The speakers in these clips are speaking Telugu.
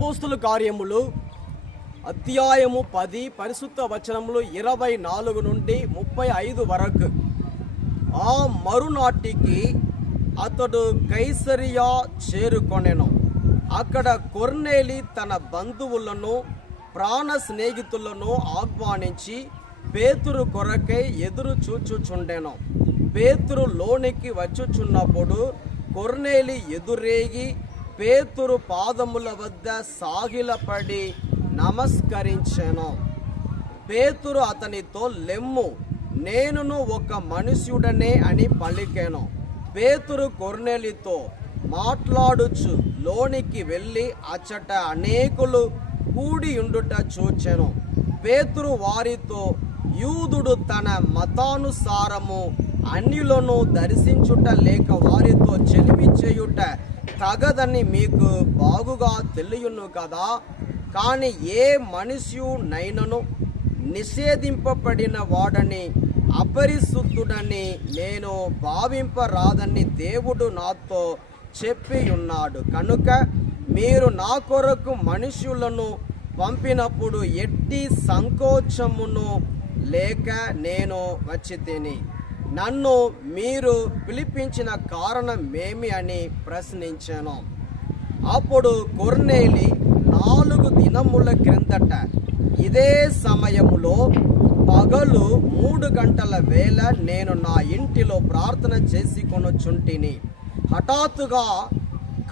అపోస్తుల కార్యములు అధ్యాయము 10 పరిశుద్ధ వచనములు 24 నుండి 35 వరకు. ఆ మరునాటికి అతడు కైసరియా చేరుకొనెను. అక్కడ కొర్నేలి తన బంధువులను ప్రాణ స్నేహితులను ఆహ్వానించి పేతురు కొరకై ఎదురు చూచుచుండెను. పేతురు లోనికి వచ్చుచున్నప్పుడు కొర్నేలి ఎదురేగి పేతురు పాదముల వద్ద సాగిలపడి నమస్కరించెను. పేతురు అతనితో, లెమ్ము, నేనును ఒక మనుష్యుడనే అని పలికెను. పేతురు కొర్నేలితో మాట్లాడుచు లోనికి వెళ్ళి అచ్చట అనేకులు కూడి ఉండుట చూచెను. పేతురు వారితో, యూదుడు తన మతానుసారము అన్యులను దర్శించుట లేక వారితో చెలిమి చేయుట తగదని మీకు బాగుగా తెలియను కదా. కానీ ఏ మనుష్యునైనను నిషేధింపబడిన వాడని అపరిశుద్ధుడని నేను భావింపరాదని దేవుడు నాతో చెప్పి ఉన్నాడు. కనుక మీరు నా కొరకు మనుష్యులను పంపినప్పుడు ఎట్టి సంకోచమును లేక నేను వచ్చి తిని, నన్ను మీరు పిలిపించిన కారణమేమి అని ప్రశ్నించాను. అప్పుడు కొర్నేలి, 4 దినముల క్రిందట ఇదే సమయములో పగలు 3 గంటల వేళ నేను నా ఇంటిలో ప్రార్థన చేసుకొనుచుంటిని. హఠాత్తుగా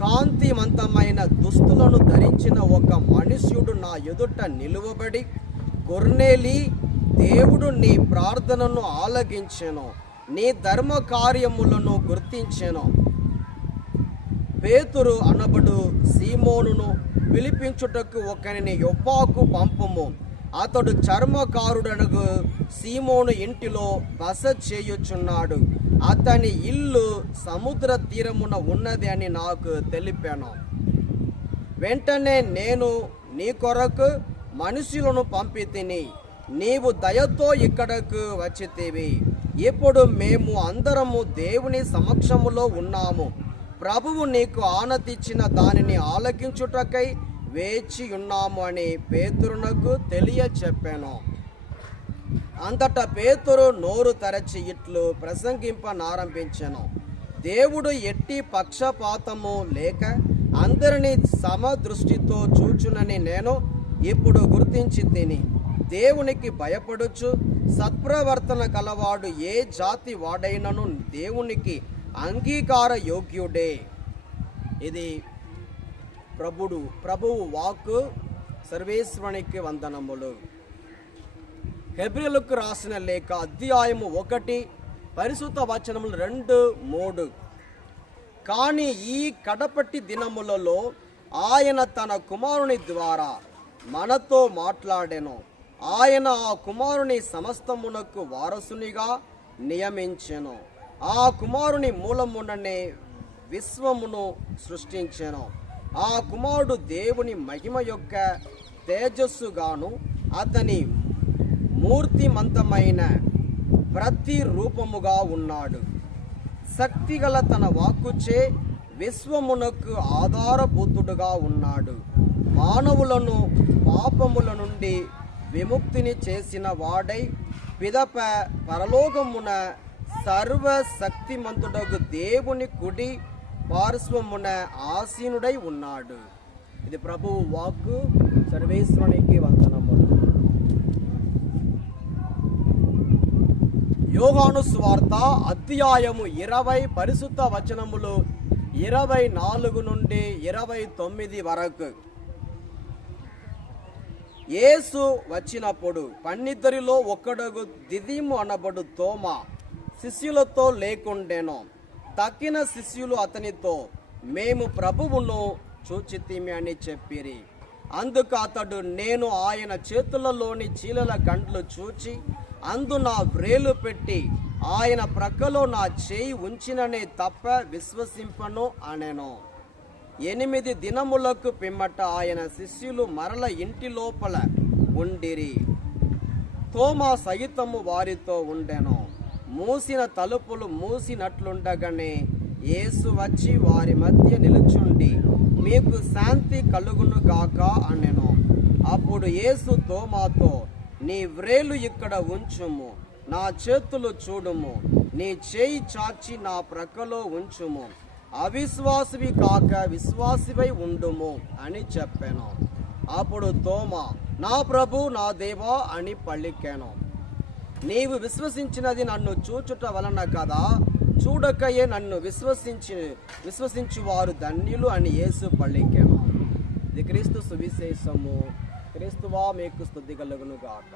కాంతివంతమైన దుస్తులను ధరించిన ఒక మనుష్యుడు నా ఎదుట నిలువబడి, కొర్నేలి, దేవుడు నీ ప్రార్థనను ఆలకించెను, నీ ధర్మ కార్యములను గుర్తించెను. పేతురు అనబడు సీమోనును పిలిపించుటకు ఒకరిని యొప్పాకు పంపుము. అతడు చర్మకారుడనగు సీమోను ఇంటిలో బస చేయుచున్నాడు. అతని ఇల్లు సముద్ర తీరమున ఉన్నది అని నాకు తెలిపాను. వెంటనే నేను నీ కొరకు మనుషులను పంపితిని. నీవు దయతో ఇక్కడకు వచ్చితివి. ఇప్పుడు మేము అందరము దేవుని సమక్షములో ఉన్నాము. ప్రభువు నీకు ఆనతిచ్చిన దానిని ఆలకించుటకై వేచి ఉన్నాము అని పేతురునకు తెలియచెప్పాను. అంతటా పేతురు నోరు తెరచి ఇట్లు ప్రసంగింపనారంభించెను. దేవుడు ఎట్టి పక్షపాతము లేక అందరినీ సమదృష్టితో చూచునని నేను ఇప్పుడు గుర్తించి తిని, దేవునికి భయపడుచు సత్ప్రవర్తన కలవాడు ఏ జాతి వాడైనను దేవునికి అంగీకార యోగ్యుడే. ఇది ప్రభువు వాక్కు. సర్వేశ్వరునికి వందనములు. హెబ్రీయులకు రాసిన లేఖ అధ్యాయము 1 పరిశుద్ధ వచనములు 2, 3. కానీ ఈ కడపటి దినములలో ఆయన తన కుమారుని ద్వారా మనతో మాట్లాడెను. ఆయన ఆ కుమారుని సమస్తమునకు వారసునిగా నియమించెను. ఆ కుమారుని మూలముననే విశ్వమును సృష్టించెను. ఆ కుమారుడు దేవుని మహిమ యొక్క తేజస్సుగాను అతని మూర్తిమంతమైన ప్రతి రూపముగా ఉన్నాడు. శక్తిగల తన వాక్కుచే విశ్వమునకు ఆధారభూతుడుగా ఉన్నాడు. మానవులను పాపముల నుండి విముక్తిని చేసిన వాడై పిదప పరలోకమున సర్వశక్తిమంతుడగు దేవుని కుడి పార్శ్వమున ఆసీనుడై ఉన్నాడు. ఇది ప్రభువు వాక్కు. సర్వేశ్వరునికి వందనములు. యోహాను సువార్త అధ్యాయము 20 పరిశుద్ధ వచనములు 24 నుండి 29 వరకు. యేసు వచ్చినప్పుడు 12 ఒకడుగు దిదిము అనబడు తోమా శిష్యులతో లేకుండెను. తక్కిన శిష్యులు అతనితో, మేము ప్రభువును చూచితిమి అని చెప్పిరి. అందుకు అతడు, నేను ఆయన చేతులలోని చీలల గండ్లు చూచి అందు నా వ్రేలు పెట్టి ఆయన ప్రక్కలో నా చేయి ఉంచిననే తప్ప విశ్వసింపను అనెను. 8 దినములకు పిమ్మట ఆయన శిష్యులు మరల ఇంటి లోపల ఉండిరి. తోమా సహితము వారితో ఉండెను. మూసిన తలుపులు మూసినట్లుండగానే యేసు వచ్చి వారి మధ్య నిలుచుండి, మీకు శాంతి కలుగును గాక అనెను. అప్పుడు యేసు తోమాతో, నీ వ్రేలు ఇక్కడ ఉంచుము, నా చేతులు చూడుము, నీ చేయి చాచి నా ప్రక్కలో ఉంచుము, అవిశ్వాసివి కాక విశ్వాసివై ఉండుము అని చెప్పాను. అప్పుడు తోమా, నా ప్రభు నా దేవా అని పలికాను. నీవు విశ్వసించినది నన్ను చూచుట వలన కదా, చూడకయే నన్ను విశ్వసించువారు ధన్యులు అని యేసు పలికాను. ఇది క్రీస్తు సువిశేషము. క్రీస్తువా మీకు స్తుతి కలుగును గాక.